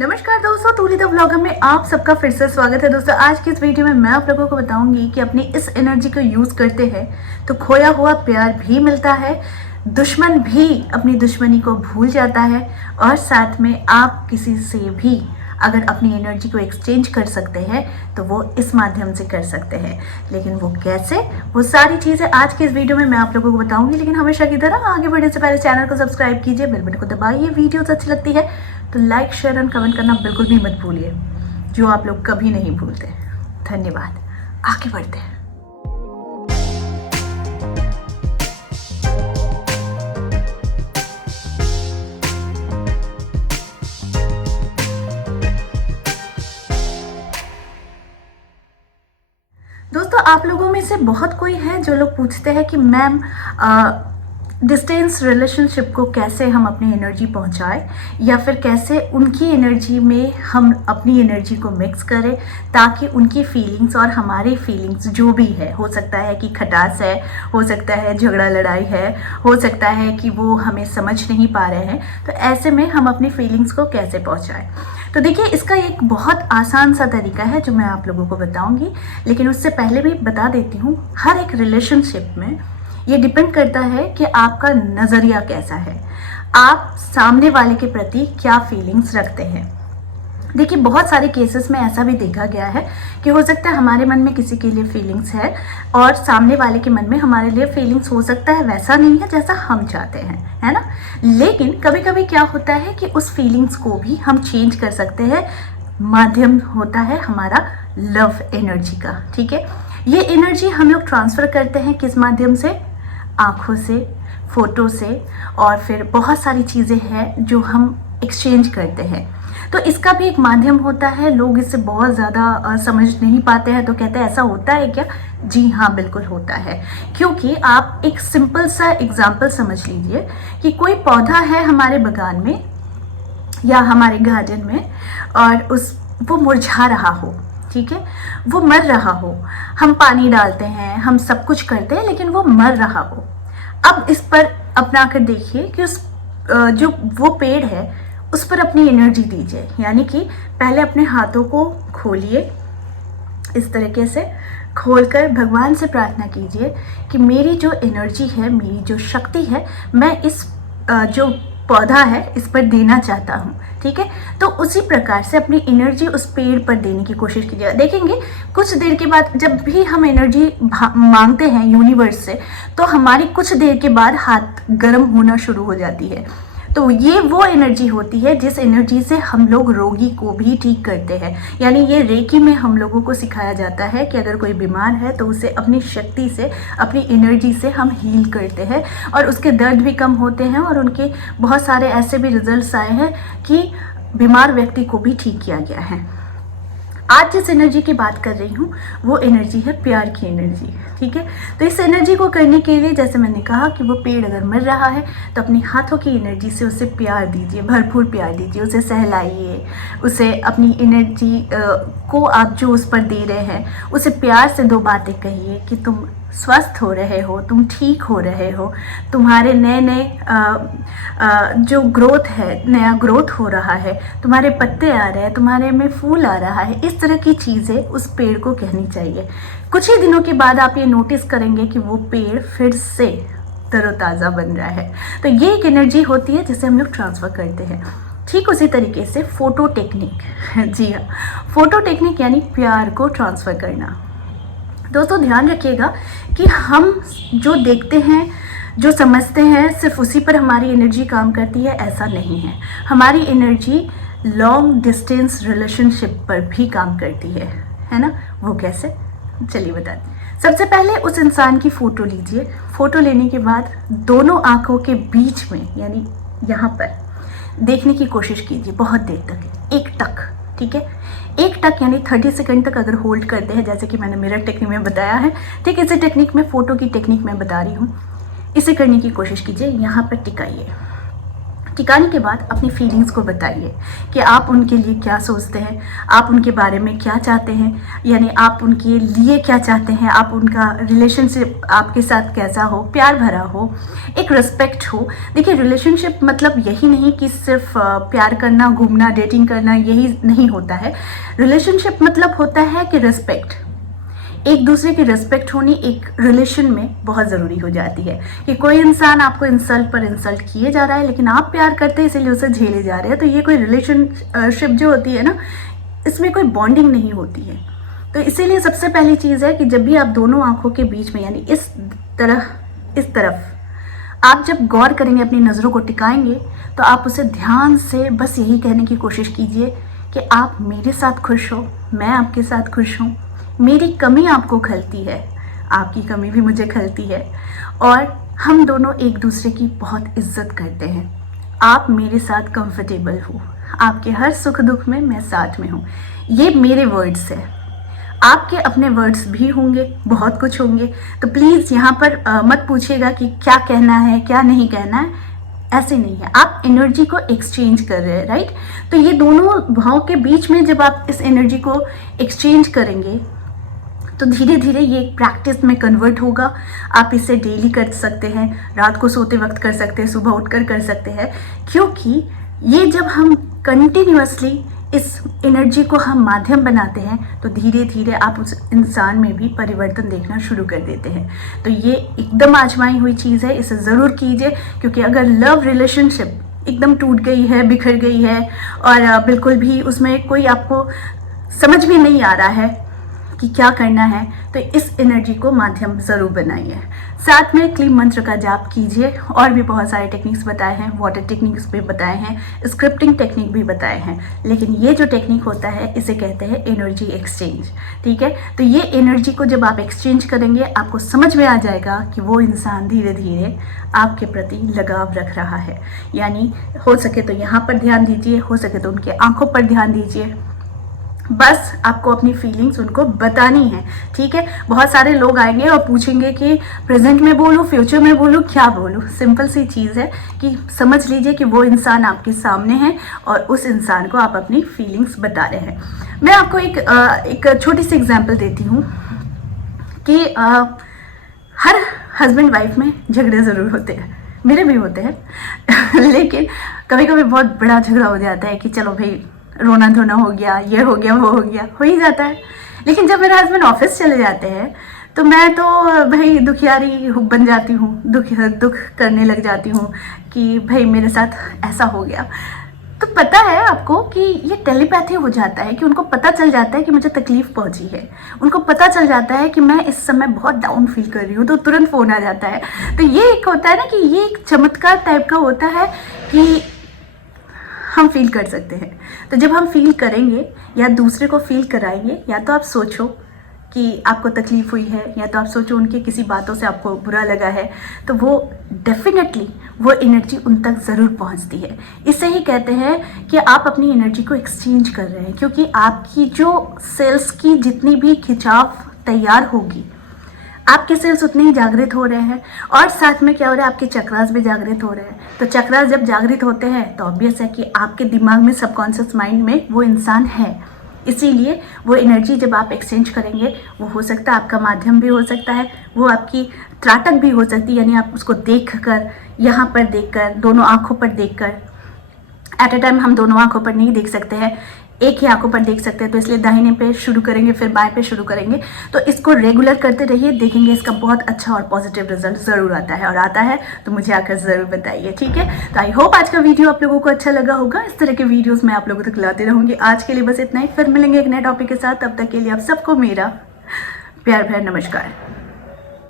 नमस्कार दोस्तों, टूली the blogger में आप सबका फिर से स्वागत है। दोस्तों आज की इस वीडियो में मैं आप लोगों को बताऊंगी कि अपनी इस एनर्जी को यूज़ करते हैं तो खोया हुआ प्यार भी मिलता है, दुश्मन भी अपनी दुश्मनी को भूल जाता है और साथ में आप किसी से भी अगर अपनी एनर्जी को एक्सचेंज कर सकते हैं तो वो इस माध्यम से कर सकते हैं। लेकिन वो कैसे, वो सारी चीज़ें आज की इस वीडियो में मैं आप लोगों को बताऊंगी। लेकिन हमेशा की तरह आगे बढ़ने से पहले चैनल को सब्सक्राइब कीजिए, बेल बटन को दबाइए। वीडियोस अच्छी लगती है तो लाइक शेयर एंड कमेंट करना बिल्कुल भी मत भूलिए, जो आप लोग कभी नहीं भूलते। धन्यवाद। आगे बढ़ते हैं। दोस्तों आप लोगों में से बहुत कोई है जो लोग पूछते हैं कि मैम डिस्टेंस रिलेशनशिप को कैसे हम अपनी एनर्जी पहुंचाएं या फिर कैसे उनकी एनर्जी में हम अपनी एनर्जी को मिक्स करें ताकि उनकी फीलिंग्स और हमारी फीलिंग्स जो भी है, हो सकता है कि खटास है, हो सकता है झगड़ा लड़ाई है, हो सकता है कि वो हमें समझ नहीं पा रहे हैं, तो ऐसे में हम अपनी फीलिंग्स को कैसे पहुंचाएं। तो देखिए, इसका एक बहुत आसान सा तरीका है जो मैं आप लोगों को बताऊंगी। लेकिन उससे पहले भी बता देती हूँ, हर एक रिलेशनशिप में ये डिपेंड करता है कि आपका नज़रिया कैसा है, आप सामने वाले के प्रति क्या फीलिंग्स रखते हैं। देखिए, बहुत सारे केसेस में ऐसा भी देखा गया है कि हो सकता है हमारे मन में किसी के लिए फीलिंग्स है और सामने वाले के मन में हमारे लिए फीलिंग्स हो सकता है वैसा नहीं है जैसा हम चाहते हैं, है ना। लेकिन कभी कभी क्या होता है कि उस फीलिंग्स को भी हम चेंज कर सकते हैं। माध्यम होता है हमारा लव एनर्जी का, ठीक है। ये एनर्जी हम लोग ट्रांसफ़र करते हैं किस माध्यम से? आँखों से, फ़ोटो से, और फिर बहुत सारी चीज़ें हैं जो हम एक्सचेंज करते हैं। तो इसका भी एक माध्यम होता है। लोग इससे बहुत ज़्यादा समझ नहीं पाते हैं, तो कहते हैं ऐसा होता है क्या? जी हाँ, बिल्कुल होता है। क्योंकि आप एक सिंपल सा एग्जाम्पल समझ लीजिए कि कोई पौधा है हमारे बगान में या हमारे गार्डन में और वो मुरझा रहा हो, ठीक है, वो मर रहा हो, हम पानी डालते हैं, हम सब कुछ करते हैं, लेकिन वो मर रहा हो। अब इस पर अपना कर देखिए कि जो वो पेड़ है उस पर अपनी एनर्जी दीजिए। यानी कि पहले अपने हाथों को खोलिए, इस तरीके से खोलकर भगवान से प्रार्थना कीजिए कि मेरी जो एनर्जी है, मेरी जो शक्ति है, मैं इस जो पौधा है इस पर देना चाहता हूँ, ठीक है। तो उसी प्रकार से अपनी एनर्जी उस पेड़ पर देने की कोशिश कीजिए। देखेंगे कुछ देर के बाद जब भी हम एनर्जी मांगते हैं यूनिवर्स से, तो हमारी कुछ देर के बाद हाथ गर्म होना शुरू हो जाती है। तो ये वो एनर्जी होती है जिस एनर्जी से हम लोग रोगी को भी ठीक करते हैं। यानी ये रेकी में हम लोगों को सिखाया जाता है कि अगर कोई बीमार है तो उसे अपनी शक्ति से, अपनी एनर्जी से हम हील करते हैं और उसके दर्द भी कम होते हैं। और उनके बहुत सारे ऐसे भी रिजल्ट्स आए हैं कि बीमार व्यक्ति को भी ठीक किया गया है। आज जिस एनर्जी की बात कर रही हूँ वो एनर्जी है प्यार की एनर्जी, ठीक है। तो इस एनर्जी को करने के लिए, जैसे मैंने कहा कि वो पेड़ अगर मर रहा है तो अपनी हाथों की एनर्जी से उसे प्यार दीजिए, भरपूर प्यार दीजिए, उसे सहलाइए, उसे अपनी एनर्जी को आप जो उस पर दे रहे हैं उसे प्यार से दो बातें कहिए कि तुम स्वस्थ हो रहे हो, तुम ठीक हो रहे हो, तुम्हारे नए नए जो ग्रोथ है, नया ग्रोथ हो रहा है, तुम्हारे पत्ते आ रहे हैं, तुम्हारे में फूल आ रहा है। इस तरह की चीज़ें उस पेड़ को कहनी चाहिए। कुछ ही दिनों के बाद आप ये नोटिस करेंगे कि वो पेड़ फिर से तरोताज़ा बन रहा है। तो ये एक एनर्जी होती है जिसे हम लोग ट्रांसफ़र करते हैं। ठीक उसी तरीके से फोटो टेक्निक, जी हाँ, फोटो टेक्निक यानी प्यार को ट्रांसफ़र करना। दोस्तों ध्यान रखिएगा कि हम जो देखते हैं, जो समझते हैं, सिर्फ उसी पर हमारी एनर्जी काम करती है, ऐसा नहीं है। हमारी एनर्जी लॉन्ग डिस्टेंस रिलेशनशिप पर भी काम करती है ना। वो कैसे, चलिए बताते हैं। सबसे पहले उस इंसान की फ़ोटो लीजिए। फ़ोटो लेने के बाद दोनों आँखों के बीच में, यानी यहाँ पर देखने की कोशिश कीजिए बहुत देर तक, एक टक, ठीक है। एक टक यानी 30 सेकंड तक अगर होल्ड करते हैं, जैसे कि मैंने मिरर टेक्निक में बताया है, ठीक इसी टेक्निक में, फ़ोटो की टेक्निक में बता रही हूँ, इसे करने की कोशिश कीजिए। यहाँ पर टिकाइए, टिकाने के बाद अपनी फीलिंग्स को बताइए कि आप उनके लिए क्या सोचते हैं, आप उनके बारे में क्या चाहते हैं, यानी आप उनके लिए क्या चाहते हैं, आप उनका रिलेशनशिप आपके साथ कैसा हो, प्यार भरा हो, एक रिस्पेक्ट हो। देखिए, रिलेशनशिप मतलब यही नहीं कि सिर्फ प्यार करना, घूमना, डेटिंग करना, यही नहीं होता है। रिलेशनशिप मतलब होता है कि रिस्पेक्ट, एक दूसरे की रिस्पेक्ट होनी एक रिलेशन में बहुत ज़रूरी हो जाती है। कि कोई इंसान आपको इंसल्ट पर इंसल्ट किए जा रहा है लेकिन आप प्यार करते हैं इसीलिए उसे झेले जा रहे हैं, तो ये कोई रिलेशनशिप जो होती है ना, इसमें कोई बॉन्डिंग नहीं होती है। तो इसीलिए सबसे पहली चीज़ है कि जब भी आप दोनों आंखों के बीच में, यानी इस तरफ आप जब गौर करेंगे, अपनी नज़रों को टिकाएंगे, तो आप उसे ध्यान से बस यही कहने की कोशिश कीजिए कि आप मेरे साथ खुश हो, मैं आपके साथ खुश हूँ, मेरी कमी आपको खलती है, आपकी कमी भी मुझे खलती है, और हम दोनों एक दूसरे की बहुत इज्जत करते हैं। आप मेरे साथ कंफर्टेबल हो, आपके हर सुख दुख में मैं साथ में हूँ। ये मेरे वर्ड्स हैं, आपके अपने वर्ड्स भी होंगे, बहुत कुछ होंगे। तो प्लीज़ यहाँ पर मत पूछिएगा कि क्या कहना है क्या नहीं कहना है, ऐसे नहीं है। आप एनर्जी को एक्सचेंज कर रहे हैं, राइट। तो ये दोनों भाव के बीच में जब आप इस एनर्जी को एक्सचेंज करेंगे तो धीरे धीरे ये एक प्रैक्टिस में कन्वर्ट होगा। आप इसे डेली कर सकते हैं, रात को सोते वक्त कर सकते हैं, सुबह उठकर कर सकते हैं, क्योंकि ये जब हम कंटिन्यूअसली इस एनर्जी को हम माध्यम बनाते हैं तो धीरे धीरे आप उस इंसान में भी परिवर्तन देखना शुरू कर देते हैं। तो ये एकदम आजमाई हुई चीज़ है, इसे ज़रूर कीजिए। क्योंकि अगर लव रिलेशनशिप एकदम टूट गई है, बिखर गई है, और बिल्कुल भी उसमें कोई आपको समझ भी नहीं आ रहा है कि क्या करना है, तो इस एनर्जी को माध्यम ज़रूर बनाइए। साथ में क्लीम मंत्र का जाप कीजिए। और भी बहुत सारे टेक्निक्स बताए हैं, वाटर टेक्निक्स भी बताए हैं, स्क्रिप्टिंग टेक्निक भी बताए हैं, लेकिन ये जो टेक्निक होता है इसे कहते हैं एनर्जी एक्सचेंज। ठीक है, तो ये एनर्जी को जब आप एक्सचेंज करेंगे आपको समझ में आ जाएगा कि वो इंसान धीरे धीरे आपके प्रति लगाव रख रहा है। यानी हो सके तो यहाँ पर ध्यान दीजिए, हो सके तो उनके आंखों पर ध्यान दीजिए। बस आपको अपनी फीलिंग्स उनको बतानी है। ठीक है, बहुत सारे लोग आएंगे और पूछेंगे कि प्रेजेंट में बोलूँ, फ्यूचर में बोलूँ, क्या बोलूँ। सिंपल सी चीज़ है कि समझ लीजिए कि वो इंसान आपके सामने है और उस इंसान को आप अपनी फीलिंग्स बता रहे हैं। मैं आपको एक छोटी सी एग्जांपल देती हूँ कि हर हस्बैंड वाइफ में झगड़े ज़रूर होते हैं, मेरे भी होते हैं लेकिन कभी कभी बहुत बड़ा झगड़ा हो जाता है कि चलो भाई रोना धोना हो गया, ये हो गया, वो हो गया, हो ही जाता है। लेकिन जब मेरे हस्बैंड ऑफिस चले जाते हैं तो मैं तो भाई दुखियारी बन जाती हूँ, दुख करने लग जाती हूँ कि भाई मेरे साथ ऐसा हो गया। तो पता है आपको कि ये टेलीपैथी हो जाता है कि उनको पता चल जाता है कि मुझे तकलीफ पहुंची है, उनको पता चल जाता है कि मैं इस समय बहुत डाउन फील कर रही हूँ, तो तुरंत फ़ोन आ जाता है। तो ये एक होता है ना कि ये एक चमत्कार टाइप का होता है कि हम फील कर सकते हैं। तो जब हम फील करेंगे या दूसरे को फील कराएंगे, या तो आप सोचो कि आपको तकलीफ़ हुई है, या तो आप सोचो उनकी किसी बातों से आपको बुरा लगा है, तो वो डेफिनेटली वो एनर्जी उन तक ज़रूर पहुंचती है। इसे ही कहते हैं कि आप अपनी एनर्जी को एक्सचेंज कर रहे हैं, क्योंकि आपकी जो सेल्स की जितनी भी खिंचाव तैयार होगी, आपके सेल्स उतने ही जागृत हो रहे हैं, और साथ में क्या हो रहा है, आपके चक्रास भी जागृत हो रहे हैं। तो चक्रास जब जागृत होते हैं तो ऑब्वियस है कि आपके दिमाग में, सबकॉन्शियस माइंड में वो इंसान है। इसीलिए वो एनर्जी जब आप एक्सचेंज करेंगे, वो हो सकता है आपका माध्यम भी हो सकता है, वो आपकी त्राटक भी हो सकती है, यानी आप उसको देख कर, यहाँ पर देख कर, दोनों आँखों पर देख कर, एट ए टाइम हम दोनों आँखों पर नहीं देख सकते हैं, एक ही आंखों पर देख सकते हैं। तो इसलिए दाहिने पे शुरू करेंगे, फिर बाएं पे शुरू करेंगे। तो इसको रेगुलर करते रहिए, देखेंगे इसका बहुत अच्छा और पॉजिटिव रिजल्ट ज़रूर आता है, और आता है तो मुझे आकर ज़रूर बताइए। ठीक है, तो आई होप आज का वीडियो आप लोगों को अच्छा लगा होगा। इस तरह के वीडियोज़ मैं आप लोगों तक लाते रहूँगी। आज के लिए बस इतना ही, फिर मिलेंगे एक नए टॉपिक के साथ। तब तक के लिए आप सबको मेरा प्यार भरा नमस्कार।